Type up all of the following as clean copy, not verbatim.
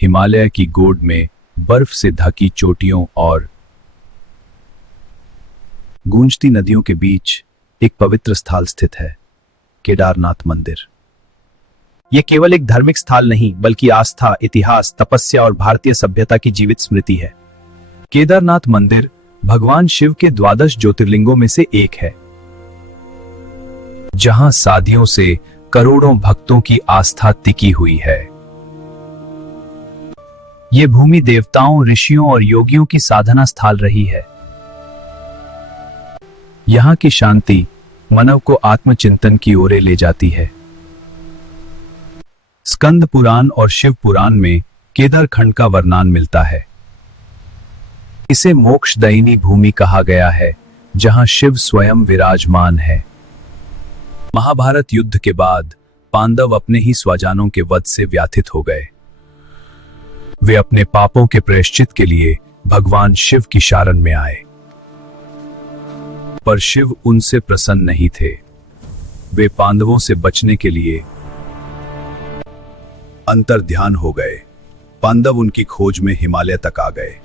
हिमालय की गोद में बर्फ से ढकी चोटियों और गूंजती नदियों के बीच एक पवित्र स्थल स्थित है, केदारनाथ मंदिर। यह केवल एक धार्मिक स्थल नहीं बल्कि आस्था, इतिहास, तपस्या और भारतीय सभ्यता की जीवित स्मृति है। केदारनाथ मंदिर भगवान शिव के 12 ज्योतिर्लिंगों में से एक है, जहां सदियों से करोड़ों भक्तों की आस्था टिकी हुई है। यह भूमि देवताओं, ऋषियों और योगियों की साधना स्थल रही है। यहां की शांति मानव को आत्मचिंतन की ओर ले जाती है। स्कंद पुराण और शिव पुराण में केदारखंड का वर्णन मिलता है। इसे मोक्षदायिनी भूमि कहा गया है, जहां शिव स्वयं विराजमान है। महाभारत युद्ध के बाद पांडव अपने ही स्वजनों के वध से व्यथित हो गए। वे अपने पापों के प्रायश्चित के लिए भगवान शिव की शरण में आए, पर शिव उनसे प्रसन्न नहीं थे। वे पांडवों से बचने के लिए अंतर्ध्यान हो गए। पांडव उनकी खोज में हिमालय तक आ गए।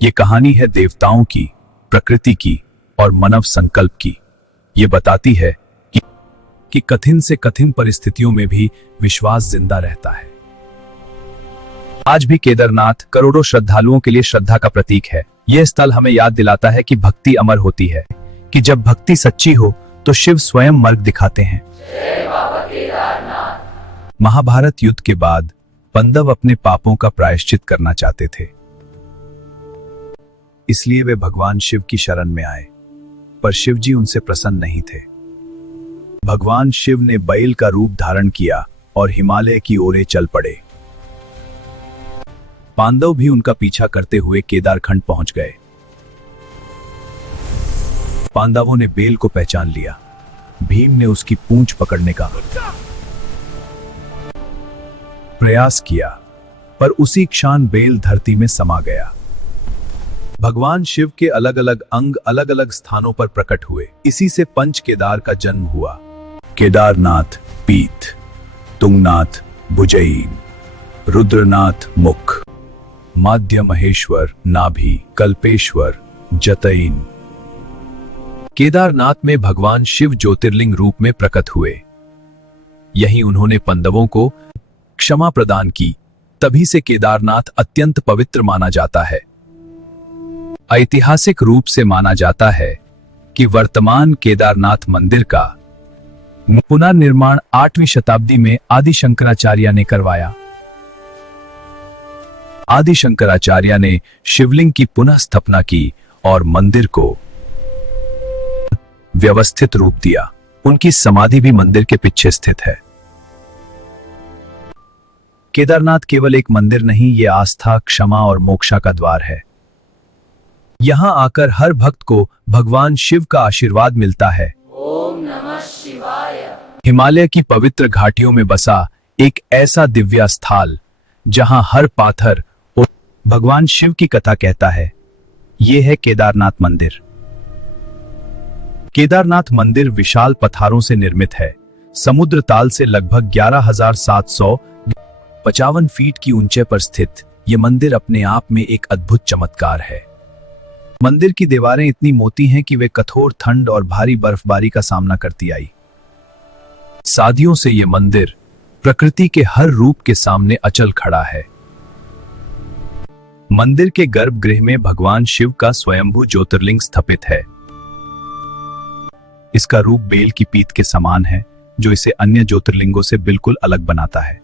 यह कहानी है देवताओं की, प्रकृति की और मानव संकल्प की। यह बताती है कि कठिन से कठिन परिस्थितियों में भी विश्वास जिंदा रहता है। आज भी केदारनाथ करोड़ों श्रद्धालुओं के लिए श्रद्धा का प्रतीक है। यह स्थल हमें याद दिलाता है कि भक्ति अमर होती है, कि जब भक्ति सच्ची हो तो शिव स्वयं मार्ग दिखाते हैं। महाभारत युद्ध के बाद पांडव अपने पापों का प्रायश्चित करना चाहते थे, इसलिए वे भगवान शिव की शरण में आए, पर शिव जी उनसे प्रसन्न नहीं थे। भगवान शिव ने बैल का रूप धारण किया और हिमालय की ओर चल पड़े। पांडव भी उनका पीछा करते हुए केदारखंड पहुंच गए। पांडवों ने बैल को पहचान लिया। भीम ने उसकी पूंछ पकड़ने का प्रयास किया, पर उसी क्षण बैल धरती में समा गया। भगवान शिव के अलग अलग अंग अलग अलग स्थानों पर प्रकट हुए। इसी से पंच केदार का जन्म हुआ। केदारनाथ पीठ, तुंगनाथ भुजैन, रुद्रनाथ मुख, माध्य महेश्वर नाभि, कल्पेश्वर जतैन। केदारनाथ में भगवान शिव ज्योतिर्लिंग रूप में प्रकट हुए। यहीं उन्होंने पांडवों को क्षमा प्रदान की। तभी से केदारनाथ अत्यंत पवित्र माना जाता है। ऐतिहासिक रूप से माना जाता है कि वर्तमान केदारनाथ मंदिर का पुनर्निर्माण 8वीं शताब्दी में आदि शंकराचार्य ने करवाया। आदि शंकराचार्य ने शिवलिंग की पुनः स्थापना की और मंदिर को व्यवस्थित रूप दिया। उनकी समाधि भी मंदिर के पीछे स्थित है। केदारनाथ केवल एक मंदिर नहीं, यह आस्था, क्षमा और मोक्षा का द्वार है। यहां आकर हर भक्त को भगवान शिव का आशीर्वाद मिलता है। ओम नमः शिवाय। हिमालय की पवित्र घाटियों में बसा एक ऐसा दिव्य स्थल जहां हर पाथर और भगवान शिव की कथा कहता है, यह है केदारनाथ मंदिर। केदारनाथ मंदिर विशाल पत्थरों से निर्मित है। समुद्र ताल से लगभग 11,755 फीट की ऊंचाई पर स्थित यह मंदिर अपने आप में एक अद्भुत चमत्कार है। मंदिर की दीवारें इतनी मोटी हैं कि वे कठोर ठंड और भारी बर्फबारी का सामना करती आई। सदियों से यह मंदिर प्रकृति के हर रूप के सामने अचल खड़ा है। मंदिर के गर्भगृह में भगवान शिव का स्वयंभू ज्योतिर्लिंग स्थापित है। इसका रूप बेल की पीठ के समान है, जो इसे अन्य ज्योतिर्लिंगों से बिल्कुल अलग बनाता है।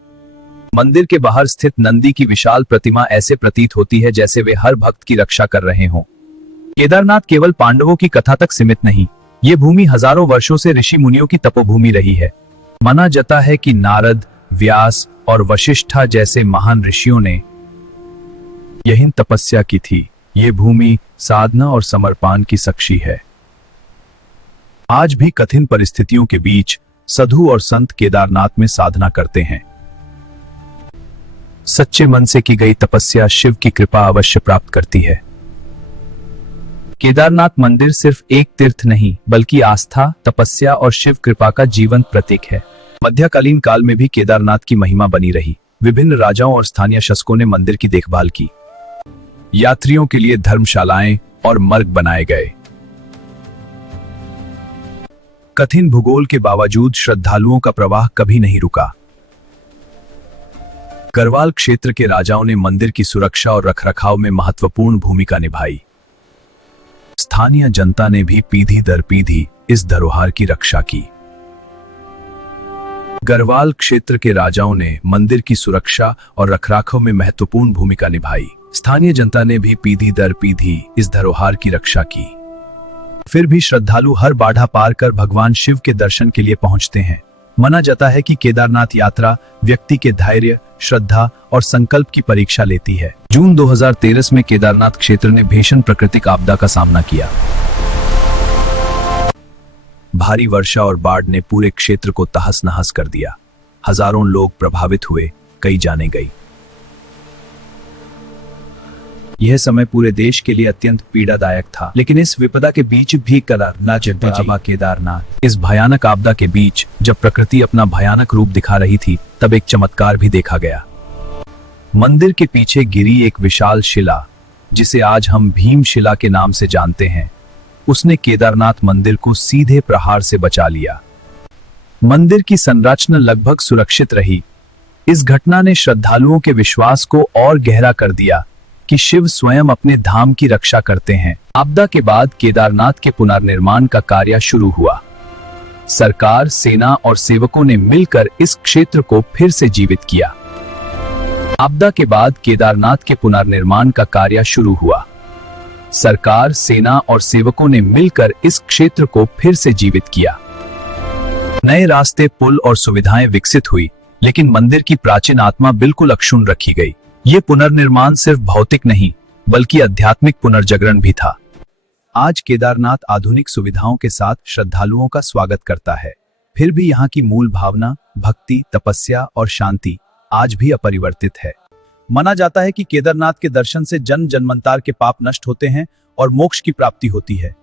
मंदिर के बाहर स्थित नंदी की विशाल प्रतिमा ऐसे प्रतीत होती है जैसे वे हर भक्त की रक्षा कर रहे हों। केदारनाथ केवल पांडवों की कथा तक सीमित नहीं, ये भूमि हजारों वर्षों से ऋषि मुनियों की तपोभूमि रही है। माना जाता है कि नारद, व्यास और वशिष्ठा जैसे महान ऋषियों ने यहीं तपस्या की थी। ये भूमि साधना और समर्पण की साक्षी है। आज भी कठिन परिस्थितियों के बीच साधु और संत केदारनाथ में साधना करते हैं। सच्चे मन से की गई तपस्या शिव की कृपा अवश्य प्राप्त करती है। केदारनाथ मंदिर सिर्फ एक तीर्थ नहीं, बल्कि आस्था, तपस्या और शिव कृपा का जीवंत प्रतीक है। मध्यकालीन काल में भी केदारनाथ की महिमा बनी रही। विभिन्न राजाओं और स्थानीय शासकों ने मंदिर की देखभाल की। यात्रियों के लिए धर्मशालाएं और मर्ग बनाए गए। कठिन भूगोल के बावजूद श्रद्धालुओं का प्रवाह कभी नहीं रुका। गढ़वाल क्षेत्र के राजाओं ने मंदिर की सुरक्षा और रखरखाव में महत्वपूर्ण भूमिका निभाई। स्थानीय जनता ने भी पीढ़ी दर पीढ़ी इस धरोहर की रक्षा की। गढ़वाल क्षेत्र के राजाओं ने मंदिर की सुरक्षा और रखरखाव में महत्वपूर्ण भूमिका निभाई। स्थानीय जनता ने भी पीढ़ी दर पीढ़ी इस धरोहर की रक्षा की। फिर भी श्रद्धालु हर बाधा पार कर भगवान शिव के दर्शन के लिए पहुंचते हैं। माना जाता है कि केदारनाथ यात्रा व्यक्ति के धैर्य, श्रद्धा और संकल्प की परीक्षा लेती है। जून 2013 में केदारनाथ क्षेत्र ने भीषण प्राकृतिक आपदा का सामना किया। भारी वर्षा और बाढ़ ने पूरे क्षेत्र को तहस नहस कर दिया। हजारों लोग प्रभावित हुए, कई जाने गई। यह समय पूरे देश के लिए अत्यंत पीड़ादायक था, लेकिन इस विपदा के बीच भी केदारनाथ। इस भयानक आपदा के बीच जब प्रकृति अपना भयानक रूप दिखा रही थी, तब एक चमत्कार भी देखा गया। मंदिर के पीछे गिरी एक विशाल शिला, जिसे आज हम भीमशिला के नाम से जानते हैं, उसने केदारनाथ मंदिर को सीधे प्रहार से बचा लिया। मंदिर की संरचना लगभग सुरक्षित रही। इस घटना ने श्रद्धालुओं के विश्वास को और गहरा कर दिया कि शिव स्वयं अपने धाम की रक्षा करते हैं। आपदा के बाद केदारनाथ के पुनर्निर्माण का कार्य शुरू हुआ। सरकार, सेना और सेवकों ने मिलकर इस क्षेत्र को फिर से जीवित किया। आपदा के बाद केदारनाथ के पुनर्निर्माण का कार्य शुरू हुआ। सरकार, सेना और सेवकों ने मिलकर इस क्षेत्र को फिर से जीवित किया। नए रास्ते, पुल और सुविधाएं विकसित हुई, लेकिन मंदिर की प्राचीन आत्मा बिल्कुल अक्षुण्ण रखी गई। ये पुनर्निर्माण सिर्फ भौतिक नहीं, बल्कि आध्यात्मिक पुनर्जागरण भी था। आज केदारनाथ आधुनिक सुविधाओं के साथ श्रद्धालुओं का स्वागत करता है, फिर भी यहाँ की मूल भावना, भक्ति, तपस्या और शांति आज भी अपरिवर्तित है। माना जाता है कि केदारनाथ के दर्शन से जन्म जन्मांतर के पाप नष्ट होते हैं और मोक्ष की प्राप्ति होती है।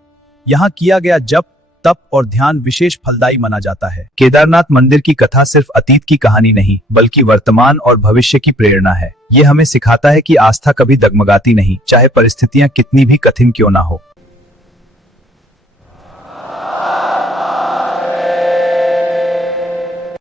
यहाँ किया गया जप, तप और ध्यान विशेष फलदायी माना जाता है। केदारनाथ मंदिर की कथा सिर्फ अतीत की कहानी नहीं, बल्कि वर्तमान और भविष्य की प्रेरणा है। ये हमें सिखाता है कि आस्था कभी डगमगाती नहीं, चाहे परिस्थितियां कितनी भी कठिन क्यों ना हो।